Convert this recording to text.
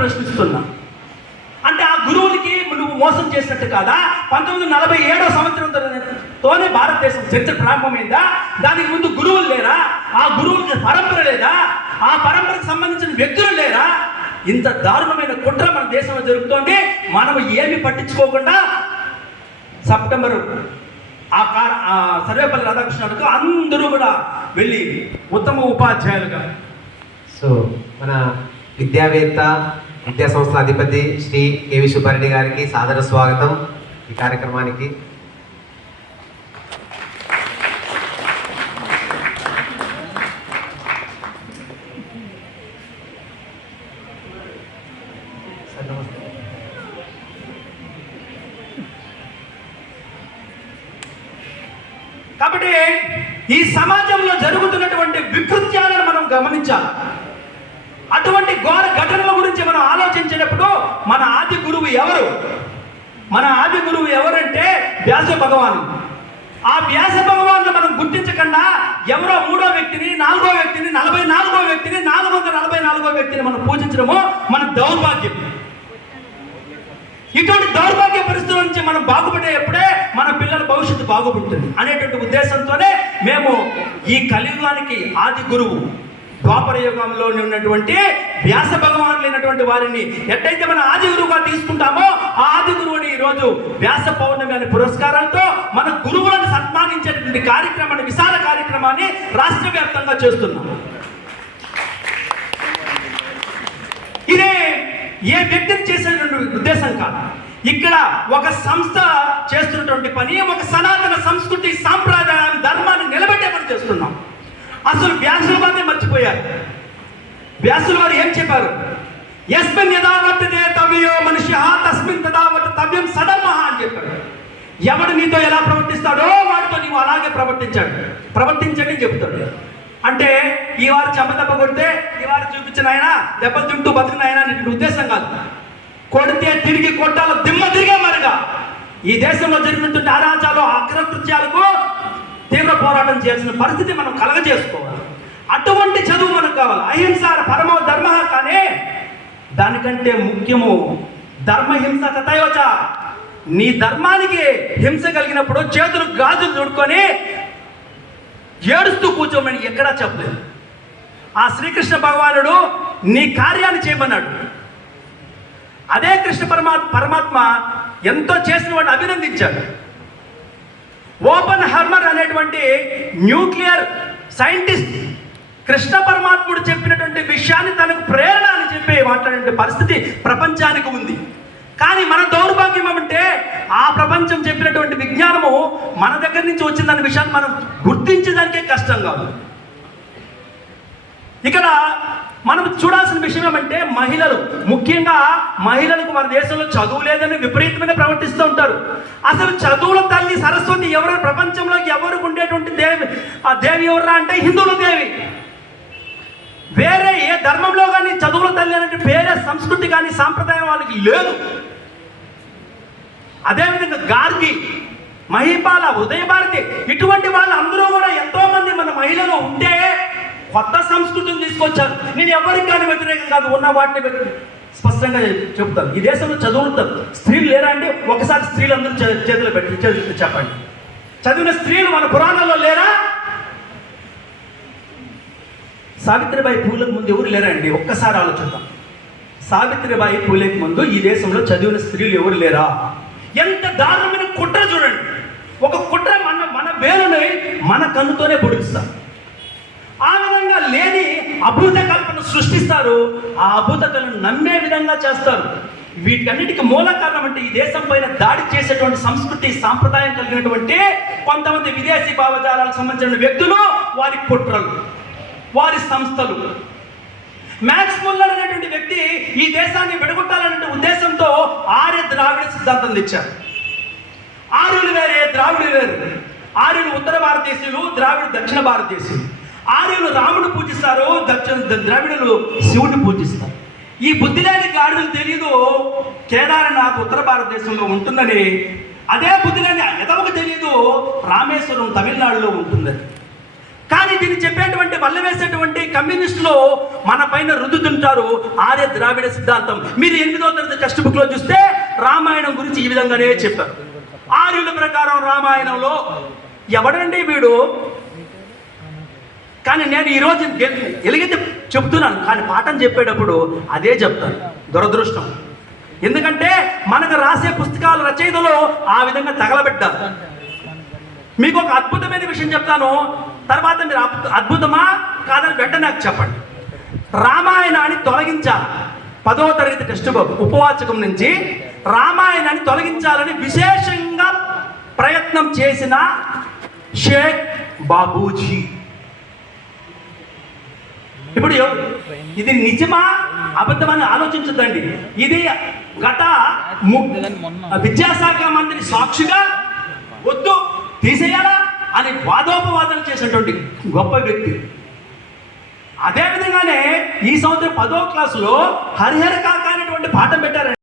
ప్రశ్నిస్తున్నా. అంటే ఆ గురువులకి నువ్వు మోసం చేసినట్టు కాదా? 1947 సంవత్సరంతోనే భారతదేశం చరిత్ర ప్రారంభమైందా? దానికి ముందు గురువులు లేరా? ఆ గురువులకి పరంపర లేదా? ఆ పరంపరకు సంబంధించిన వ్యక్తులు లేరా? ఇంత దారుణమైన కుట్ర మన దేశంలో జరుగుతోంది. మనం ఏమి పట్టించుకోకుండా సెప్టెంబర్ ఆ సర్వేపల్లి రాధాకృష్ణుడికి అందరూ కూడా వెళ్ళి ఉత్తమ ఉపాధ్యాయులుగా. సో మన విద్యావేత్త, విద్యా సంస్థల అధిపతి శ్రీ కేవి సుబ్బారెడ్డి గారికి సాదర స్వాగతం ఈ కార్యక్రమానికి. కాబట్టి ఈ సమాజంలో జరుగుతున్నటువంటి వికృత్యాలను మనం గమనించాలి. అటువంటి ఘోర ఘటనల గురించి మనం ఆలోచించేటప్పుడు మన ఆది గురువు ఎవరు? మన ఆది గురువు ఎవరంటే వ్యాస భగవాను. ఆ వ్యాస భగవాను మనం గుర్తించకుండా ఎవరో 3వ వ్యక్తిని, 4వ వ్యక్తిని, 44వ వ్యక్తిని, 444వ వ్యక్తిని మనం పూజించడము మన దౌర్భాగ్యం. ఇటువంటి దౌర్భాగ్య పరిస్థితుల నుంచి మనం బాగుపడేటప్పుడే మన పిల్లల భవిష్యత్తు బాగుపడుతుంది అనేటువంటి ఉద్దేశంతోనే మేము ఈ కలియుగానికి ఆది గురువు ద్వాపర యుగంలో ఉన్నటువంటి వ్యాస భగవానులైనటువంటి వారిని ఎట్టయితే మన ఆది గురువుగా తీసుకుంటామో ఆ ఆది గురువుని ఈరోజు వ్యాస పౌర్ణమి అనే పురస్కారాలతో మన గురువులను సన్మానించేటువంటి కార్యక్రమాన్ని, విశాల కార్యక్రమాన్ని రాష్ట్ర వ్యాప్తంగా చేస్తున్నాం. ఇదే ఏ వ్యక్తిని చేసేటువంటి ఉద్దేశం కాదు. ఇక్కడ ఒక సంస్థ చేస్తున్నటువంటి పని, ఒక సనాతన సంస్కృతి, సాంప్రదాయం, ధర్మాన్ని నిలబెట్టే పని చేస్తున్నాం. అసలు వ్యాసుల వారిని మర్చిపోయారు. వ్యాసుల వారు ఏం చెప్పారు? యస్మిన్ యదా వర్తతే తవ్యో మనుష్యః తస్మిన్ తదా వర్తవ్యం సధర్మః అని చెప్పారు. ఎవడు నీతో ఎలా ప్రవర్తిస్తాడో వాడితో నీవు అలాగే ప్రవర్తించండి అని చెప్తాడు. అంటే ఈ వారు చెంపదెబ్బ కొడితే ఈ వారు చూపించిన ఆయన దెబ్బలు తింటూ బతికిన ఆయన అనే ఉద్దేశం కాదు. కొడితే తిరిగి కొట్టాలి, దిమ్మ తిరిగే మరిగా. ఈ దేశంలో జరిగినటువంటి అరాచాలు, అగ్రకృత్యాలకు తీవ్ర పోరాటం చేయాల్సిన పరిస్థితి మనం కలగజేసుకోవాలి. అటువంటి చదువు మనకు కావాలి. అహింస పరమో ధర్మ, కానీ దానికంటే ముఖ్యము ధర్మహింస తథయోచ. నీ ధర్మానికి హింస కలిగినప్పుడు చేతులు గాజులు చుడుకొని ఏడుస్తూ కూర్చోమని ఎక్కడా చెప్పలేదు. ఆ శ్రీకృష్ణ భగవానుడు నీ కార్యాన్ని చేయమన్నాడు. అదే కృష్ణ పరమాత్మ ఎంతో చేసిన వాడిని అభినందించాడు. ఓపెన్ హర్మర్ అనేటువంటి న్యూక్లియర్ సైంటిస్ట్ కృష్ణ పరమాత్ముడు చెప్పినటువంటి విషయాన్ని తనకు ప్రేరణ అని చెప్పి మాట్లాడే పరిస్థితి ప్రపంచానికి ఉంది. కానీ మన దౌర్భాగ్యం ఏమంటే ఆ ప్రపంచం చెప్పినటువంటి విజ్ఞానము మన దగ్గర నుంచి వచ్చిందన్న విషయాన్ని మనం గుర్తించడానికే కష్టంగా ఉంది. ఇక్కడ మనం చూడాల్సిన విషయం ఏమంటే మహిళలు, ముఖ్యంగా మహిళలకు మన దేశంలో చదువు లేదని విపరీతమైన ప్రవర్తిస్తూ ఉంటారు. అసలు చదువుల తల్లి సరస్వతి ఎవరు? ప్రపంచంలోకి ఎవరికి ఉండేటువంటి దేవి, ఆ దేవి ఎవరా అంటే హిందువుల దేవి. వేరే ఏ ధర్మంలో కానీ చదువుల తల్లి అనే పేరే, సంస్కృతి కానీ సాంప్రదాయం వాళ్ళకి లేదు. అదేవిధంగా గార్గి, మహిపాల, ఉదయభారతి, ఇటువంటి వాళ్ళందరూ కూడా ఎంతో మంది మన మహిళలు ఉంటే కొత్త సంస్కృతిని తీసుకొచ్చారు. నేను ఎవరికి కానీ వ్యతిరేకం కాదు, ఉన్న వాటిని స్పష్టంగా చెప్తాను. ఈ దేశంలో చదువుతారు స్త్రీలు లేరా అంటే ఒకసారి స్త్రీలందరూ చేతులు పెట్టి చెప్పండి. చదివిన స్త్రీలు మన పురాణాల్లో లేరా? సావిత్రిబాయి పూలకు ముందు ఎవరు లేరా అండి? ఒక్కసారి ఆలోచిద్దాం. సావిత్రిబాయి పూలకు ముందు ఈ దేశంలో చదివిన స్త్రీలు ఎవరు లేరా? ఎంత దారుణమైన కుట్ర చూడండి. ఒక కుట్ర మన వేలుని మన కన్నుతోనే పొడిస్తారు. ఆ విధంగా లేని అభూత కల్పన సృష్టిస్తారు. ఆ అభూత కల్పన నమ్మే విధంగా చేస్తారు. వీటన్నిటికీ మూల కారణం అంటే ఈ దేశం పైన దాడి చేసేటువంటి సంస్కృతి, సాంప్రదాయం కలిగినటువంటి కొంతమంది విదేశీ భావజాలకు సంబంధించిన వ్యక్తులు, వారి కుట్రలు, వారి సంస్థలు. మ్యాక్స్ ముల్లర్ అనేటువంటి వ్యక్తి ఈ దేశాన్ని విడగొట్టాలనే ఉద్దేశంతో ఆర్య ద్రావిడ సిద్ధాంతం తెచ్చారు. ఆర్యులు వేరే, ద్రావిడులు వేరు. ఆర్యులు ఉత్తర భారతదేశీయులు, ద్రావిడు దక్షిణ భారతదేశీయులు. ఆర్యులు రాముడు పూజిస్తారు, ద్రావిడులు శివుడిని పూజిస్తారు. ఈ బుద్ధి లేని గాడులు తెలియదు కేదారనాథ్ ఉత్తర భారతదేశంలో ఉంటుందని. అదే బుద్ధి లేని ఎదవకు తెలియదు రామేశ్వరం తమిళనాడులో ఉంటుందని. కానీ దీన్ని చెప్పేటువంటి వల్ల వేసేటువంటి కమ్యూనిస్టులు మన పైన రుద్దుతుంటారు ఆర్య ద్రావిడ సిద్ధాంతం. మీరు 8వ తరగతి టెక్స్ట్ బుక్ లో చూస్తే రామాయణం గురించి ఈ విధంగానే చెప్పారు. ఆర్యుల ప్రకారం రామాయణంలో ఎవడండి వీడు, కానీ నేను ఈరోజు ఎలిగితే చెప్తున్నాను, కానీ పాఠం చెప్పేటప్పుడు అదే చెప్తాను. దురదృష్టం. ఎందుకంటే మనకు రాసే పుస్తకాల రచయితలు ఆ విధంగా తగలబెట్టారు. మీకు ఒక అద్భుతమైన విషయం చెప్తాను, తర్వాత మీరు అద్భుతమా కాదని వెంటనే నాకు చెప్పండి. రామాయణాన్ని తొలగించాలి 10వ తరగతి టెక్స్ట్ బుక్ ఉపవాచకం నుంచి రామాయణాన్ని తొలగించాలని విశేషంగా ప్రయత్నం చేసిన షేక్ బాబూజీ. ఇప్పుడు ఇది నిజమా అబద్ధమని ఆలోచించద్దండి. ఇది గత విద్యాశాఖ మంత్రి సాక్షిగా వద్దు తీసేయాలా అని వాదోపవాదాలు చేసినటువంటి గొప్ప వ్యక్తి. అదేవిధంగానే ఈ సంవత్సరం 10వ క్లాసులో హరిహర కాక